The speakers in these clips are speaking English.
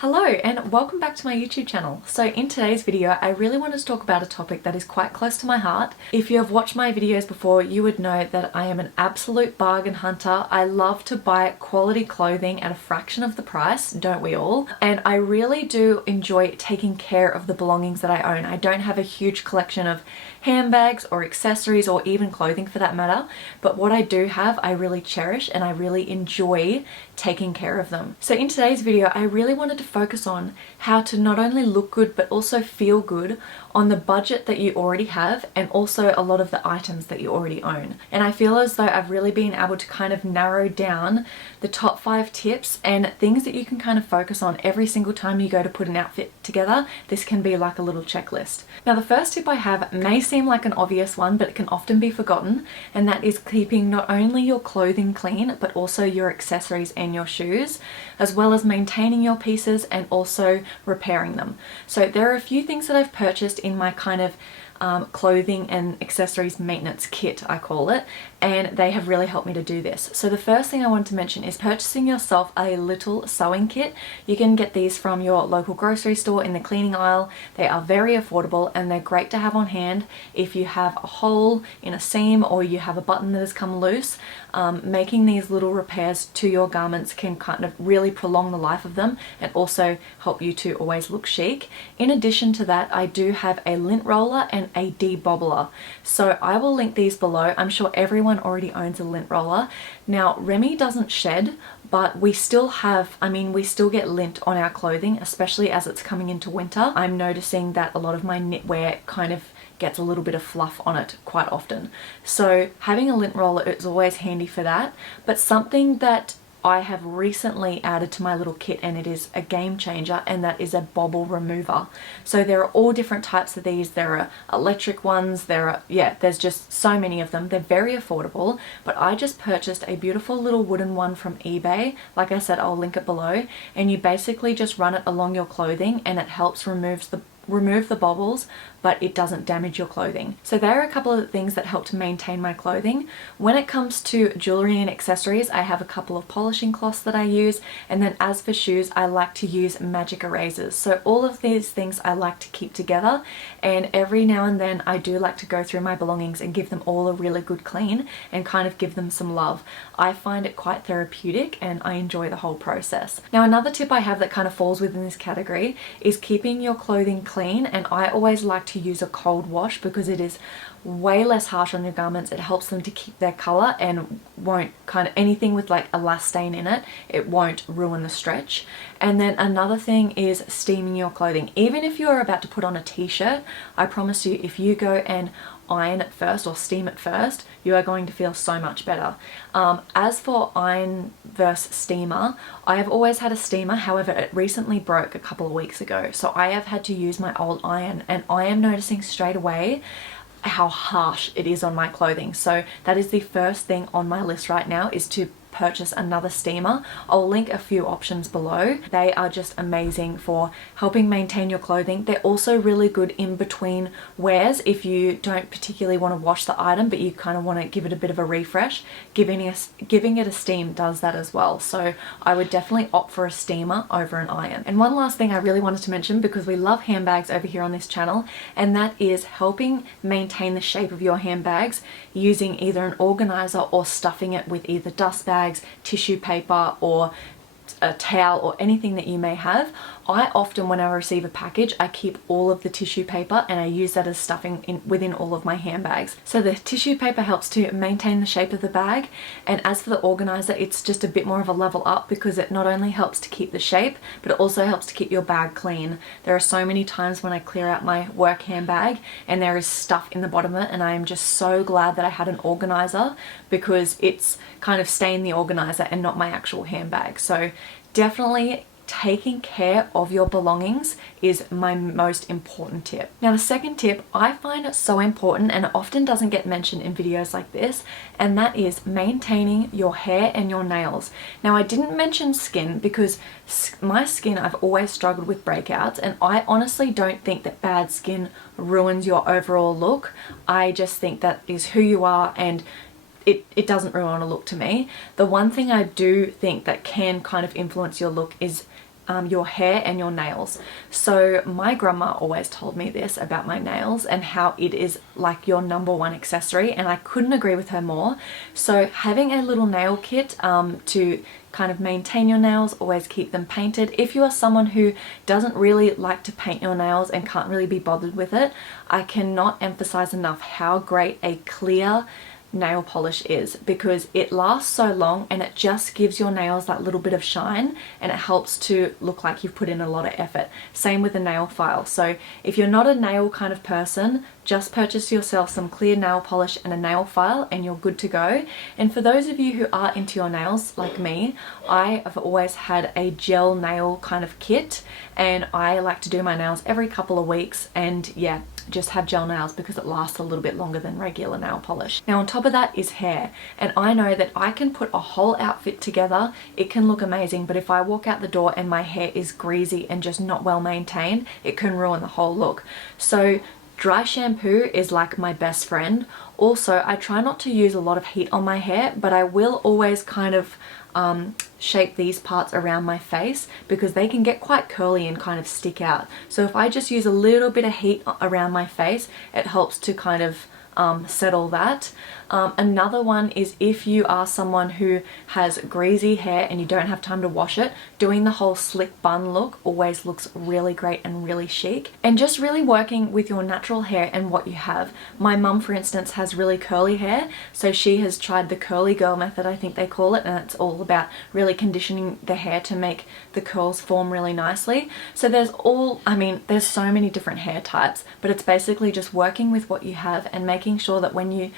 Hello and welcome back to my YouTube channel. So in today's video I really wanted to talk about a topic that is quite close to my heart. If you have watched my videos before, you would know that I am an absolute bargain hunter. I love to buy quality clothing at a fraction of the price, don't we all? And I really do enjoy taking care of the belongings that I own. I don't have a huge collection of handbags or accessories or even clothing for that matter, but what I do have I really cherish and I really enjoy taking care of them. So in today's video I really wanted to focus on how to not only look good but also feel good on the budget that you already have and also a lot of the items that you already own. And I feel as though I've really been able to kind of narrow down the top 5 tips and things that you can kind of focus on every single time you go to put an outfit together. This can be like a little checklist. Now the first tip I have may seem like an obvious one, but it can often be forgotten, and that is keeping not only your clothing clean but also your accessories and your shoes, as well as maintaining your pieces and also repairing them. So there are a few things that I've purchased in my kind of clothing and accessories maintenance kit, I call it, and they have really helped me to do this. So the first thing I want to mention is purchasing yourself a little sewing kit. You can get these from your local grocery store in the cleaning aisle. They are very affordable and they're great to have on hand if you have a hole in a seam or you have a button that has come loose. Making these little repairs to your garments can kind of really prolong the life of them and also help you to always look chic. In addition to that, I do have a lint roller and a debobbler. So I will link these below. I'm sure everyone already owns a lint roller. Now Remy doesn't shed, but we still have, we still get lint on our clothing, especially as it's coming into winter. I'm noticing that a lot of my knitwear kind of gets a little bit of fluff on it quite often. So having a lint roller is always handy for that. But something that I have recently added to my little kit, and it is a game changer, and that is a bobble remover. So there are all different types of these. There are electric ones, there's just so many of them. They're very affordable, but I just purchased a beautiful little wooden one from eBay. Like I said, I'll link it below, and you basically just run it along your clothing and it helps remove the bobbles, but it doesn't damage your clothing. So there are a couple of things that help to maintain my clothing. When it comes to jewelry and accessories, I have a couple of polishing cloths that I use, and then as for shoes, I like to use magic erasers. So all of these things I like to keep together, and every now and then I do like to go through my belongings and give them all a really good clean and kind of give them some love. I find it quite therapeutic and I enjoy the whole process. Now another tip I have that kind of falls within this category is keeping your clothing clean, and I always like to use a cold wash because it is way less harsh on your garments. It helps them to keep their color and won't kind of anything with like elastane in it, it won't ruin the stretch. And then another thing is steaming your clothing. Even if you're about to put on a t-shirt, I promise you, if you go and iron it first or steam it first, you are going to feel so much better. As for iron versus steamer, I have always had a steamer, however it recently broke a couple of weeks ago, so I have had to use my old iron, and I am noticing straight away how harsh it is on my clothing. So that is the first thing on my list right now, is to purchase another steamer. I'll link a few options below. They are just amazing for helping maintain your clothing. They're also really good in between wears if you don't particularly want to wash the item but you kind of want to give it a bit of a refresh. Giving it a steam does that as well. So I would definitely opt for a steamer over an iron. And one last thing I really wanted to mention, because we love handbags over here on this channel, and that is helping maintain the shape of your handbags using either an organizer or stuffing it with either dust bags, tissue paper, or a towel, or anything that you may have. I often, when I receive a package, I keep all of the tissue paper and I use that as stuffing within all of my handbags. So the tissue paper helps to maintain the shape of the bag, and as for the organizer, it's just a bit more of a level up because it not only helps to keep the shape, but it also helps to keep your bag clean. There are so many times when I clear out my work handbag and there is stuff in the bottom of it, and I am just so glad that I had an organizer because it's kind of stay in the organizer and not my actual handbag. So definitely taking care of your belongings is my most important tip. Now the second tip I find so important and it often doesn't get mentioned in videos like this, and that is maintaining your hair and your nails. Now I didn't mention skin because my skin, I've always struggled with breakouts, and I honestly don't think that bad skin ruins your overall look. I just think that is who you are, and it doesn't ruin a look to me. The one thing I do think that can kind of influence your look is your hair and your nails. So my grandma always told me this about my nails and how it is like your number one accessory, and I couldn't agree with her more. So having a little nail kit to kind of maintain your nails, always keep them painted. If you are someone who doesn't really like to paint your nails and can't really be bothered with it, I cannot emphasize enough how great a clear nail polish is, because it lasts so long and it just gives your nails that little bit of shine, and it helps to look like you've put in a lot of effort. Same with the nail file. So if you're not a nail kind of person, just purchase yourself some clear nail polish and a nail file and you're good to go. And for those of you who are into your nails like me, I have always had a gel nail kind of kit, and I like to do my nails every couple of weeks, and yeah, just have gel nails because it lasts a little bit longer than regular nail polish. Now on top of that is hair, and I know that I can put a whole outfit together, it can look amazing, but if I walk out the door and my hair is greasy and just not well maintained, it can ruin the whole look. So dry shampoo is like my best friend. Also, I try not to use a lot of heat on my hair, but I will always kind of shape these parts around my face because they can get quite curly and kind of stick out. So if I just use a little bit of heat around my face, it helps to kind of settle that. Another one is if you are someone who has greasy hair and you don't have time to wash it, doing the whole slick bun look always looks really great and really chic. And just really working with your natural hair and what you have. My mum, for instance, has really curly hair, so she has tried the curly girl method, I think they call it, and it's all about really conditioning the hair to make the curls form really nicely. So there's so many different hair types, but it's basically just working with what you have and making sure that when you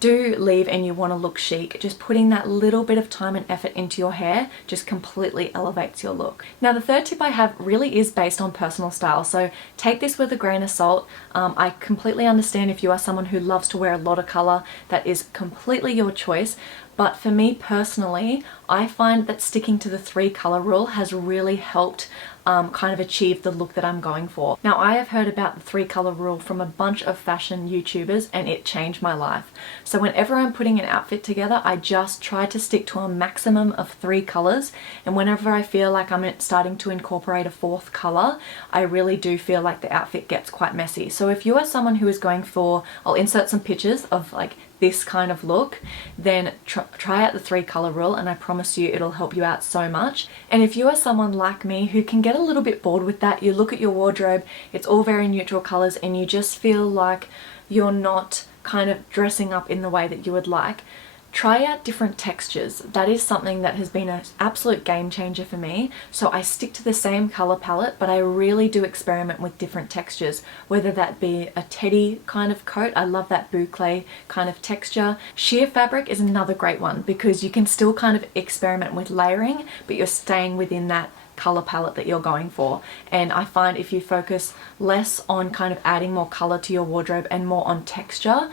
do leave and you want to look chic, just putting that little bit of time and effort into your hair just completely elevates your look. Now the third tip I have really is based on personal style, so take this with a grain of salt. I completely understand if you are someone who loves to wear a lot of color, that is completely your choice. But for me personally, I find that sticking to the 3 color rule has really helped kind of achieve the look that I'm going for. Now I have heard about the 3 color rule from a bunch of fashion YouTubers, and it changed my life. So whenever I'm putting an outfit together, I just try to stick to a maximum of 3 colors, and whenever I feel like I'm starting to incorporate a 4th color, I really do feel like the outfit gets quite messy. So if you are someone who is going for, I'll insert some pictures of like this kind of look, then try out the 3 color rule, and I promise you it'll help you out so much. And if you are someone like me who can get a little bit bored with that, you look at your wardrobe, it's all very neutral colors, and you just feel like you're not kind of dressing up in the way that you would like, try out different textures. That is something that has been an absolute game changer for me. So I stick to the same color palette, but I really do experiment with different textures, whether that be a teddy kind of coat. I love that boucle kind of texture. Sheer fabric is another great one because you can still kind of experiment with layering, but you're staying within that color palette that you're going for. And I find if you focus less on kind of adding more color to your wardrobe and more on texture,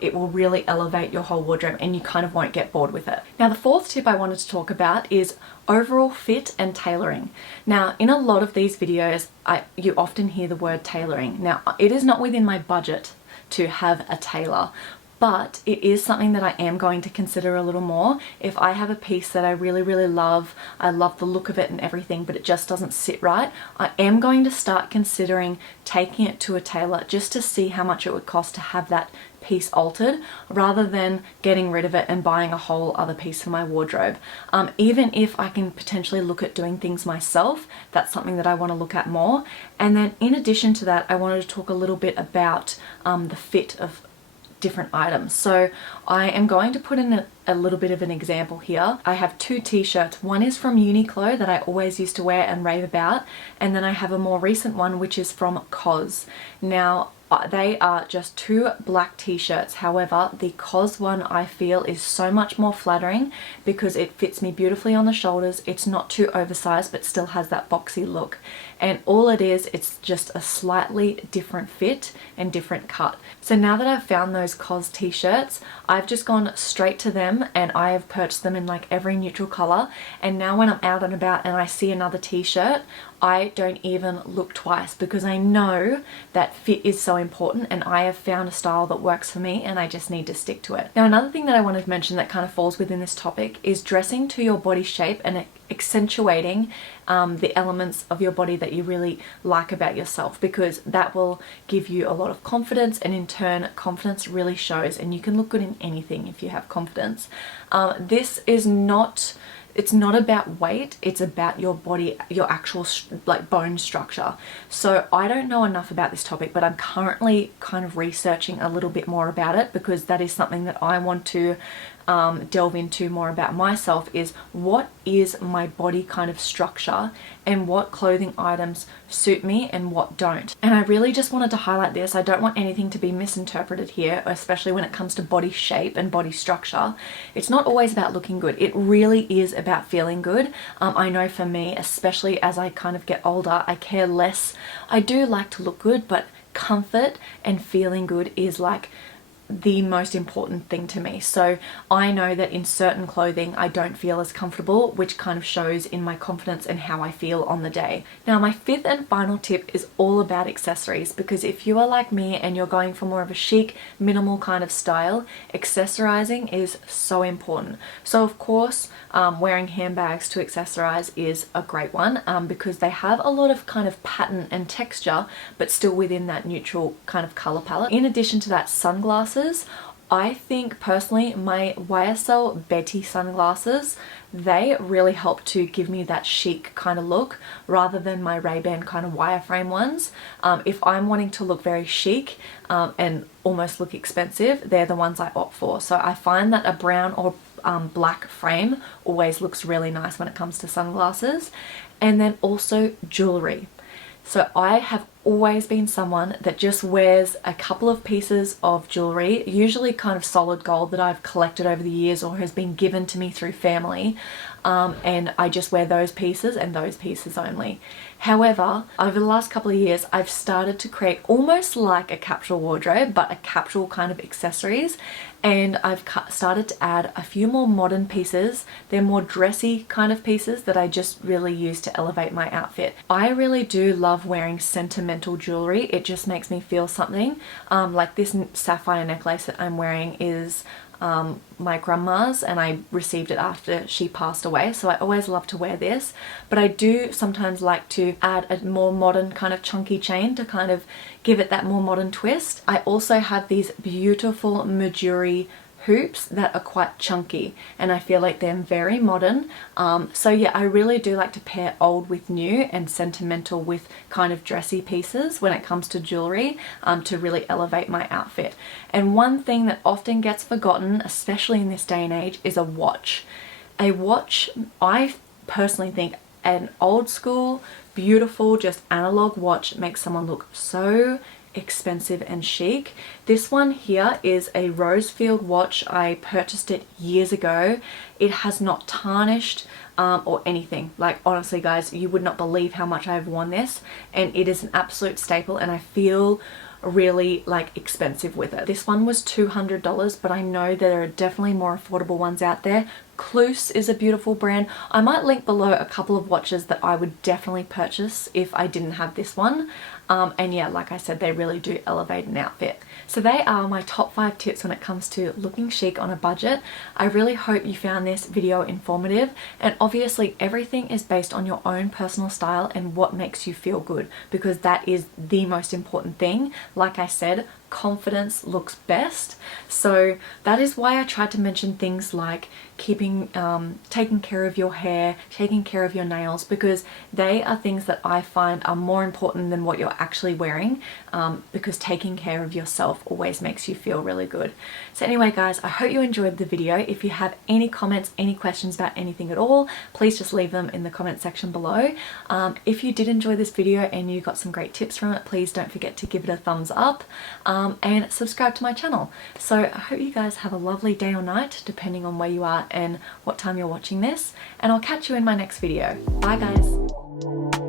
it will really elevate your whole wardrobe and you kind of won't get bored with it. Now the 4th tip I wanted to talk about is overall fit and tailoring. Now in a lot of these videos you often hear the word tailoring. Now it is not within my budget to have a tailor, but it is something that I am going to consider a little more. If I have a piece that I really love, I love the look of it and everything, but it just doesn't sit right, I am going to start considering taking it to a tailor just to see how much it would cost to have that piece altered, rather than getting rid of it and buying a whole other piece for my wardrobe. Even if I can potentially look at doing things myself, that's something that I want to look at more. And then in addition to that, I wanted to talk a little bit about the fit of different items. So I am going to put in a little bit of an example here. I have 2 t-shirts. One is from Uniqlo that I always used to wear and rave about, and then I have a more recent one which is from COS. Now they are just 2 black t-shirts. However, the COS one I feel is so much more flattering because it fits me beautifully on the shoulders. It's not too oversized but still has that boxy look. And all it is, it's just a slightly different fit and different cut. So now that I've found those COS t-shirts, I've just gone straight to them and I have purchased them in like every neutral color. And now when I'm out and about and I see another t-shirt, I don't even look twice, because I know that fit is so important and I have found a style that works for me and I just need to stick to it. Now, another thing that I wanted to mention that kind of falls within this topic is dressing to your body shape and accentuating the elements of your body that you really like about yourself, because that will give you a lot of confidence, and in turn confidence really shows, and you can look good in anything if you have confidence. This is not, it's not about weight, it's about your body, your actual like bone structure. So I don't know enough about this topic, but I'm currently kind of researching a little bit more about it, because that is something that I want to delve into more about myself, is what is my body kind of structure and what clothing items suit me and what don't. And I really just wanted to highlight this. I don't want anything to be misinterpreted here, especially when it comes to body shape and body structure. It's not always about looking good. It really is about feeling good. I know for me, especially as I kind of get older, I care less. I do like to look good, but comfort and feeling good is like the most important thing to me. So I know that in certain clothing I don't feel as comfortable, which kind of shows in my confidence and how I feel on the day. Now, my fifth and final tip is all about accessories, because if you are like me and you're going for more of a chic, minimal kind of style, accessorizing is so important. So of course, wearing handbags to accessorize is a great one, because they have a lot of kind of pattern and texture, but still within that neutral kind of color palette. In addition to that, sunglasses. I think personally my YSL Betty sunglasses, they really help to give me that chic kind of look rather than my Ray-Ban kind of wireframe ones. If I'm wanting to look very chic and almost look expensive, they're the ones I opt for. So I find that a brown or black frame always looks really nice when it comes to sunglasses. And then also jewelry. So I have always been someone that just wears a couple of pieces of jewelry, usually kind of solid gold that I've collected over the years or has been given to me through family, and I just wear those pieces and those pieces only. However, over the last couple of years, I've started to create almost like a capsule wardrobe, but a capsule kind of accessories, and I've started to add a few more modern pieces. They're more dressy kind of pieces that I just really use to elevate my outfit. I really do love wearing sentimental jewelry. It just makes me feel something. Like this sapphire necklace that I'm wearing is my grandma's, and I received it after she passed away, so I always love to wear this. But I do sometimes like to add a more modern kind of chunky chain to kind of give it that more modern twist. I also have these beautiful Mejuri hoops that are quite chunky, and I feel like they're very modern. So yeah, I really do like to pair old with new and sentimental with kind of dressy pieces when it comes to jewelry, to really elevate my outfit. And one thing that often gets forgotten, especially in this day and age, is a watch. A watch, I personally think an old school, beautiful, just analog watch makes someone look so expensive and chic. This one here is a Rosefield watch. I purchased it years ago. It has not tarnished or anything. Like, honestly guys, you would not believe how much I've worn this, and it is an absolute staple, and I feel really like expensive with it. This one was $200, but I know there are definitely more affordable ones out there. Cluse is a beautiful brand. I might link below a couple of watches that I would definitely purchase if I didn't have this one. And yeah, like I said, they really do elevate an outfit. So they are my top 5 tips when it comes to looking chic on a budget. I really hope you found this video informative, and obviously everything is based on your own personal style and what makes you feel good, because that is the most important thing. Like I said, confidence looks best. So that is why I tried to mention things like taking care of your hair, taking care of your nails, because they are things that I find are more important than what you're actually wearing, because taking care of yourself always makes you feel really good. So anyway guys, I hope you enjoyed the video. If you have any comments, any questions about anything at all, please just leave them in the comment section below. If you did enjoy this video and you got some great tips from it, please don't forget to give it a thumbs up, and subscribe to my channel. So I hope you guys have a lovely day or night, depending on where you are and what time you're watching this, and I'll catch you in my next video. Bye guys.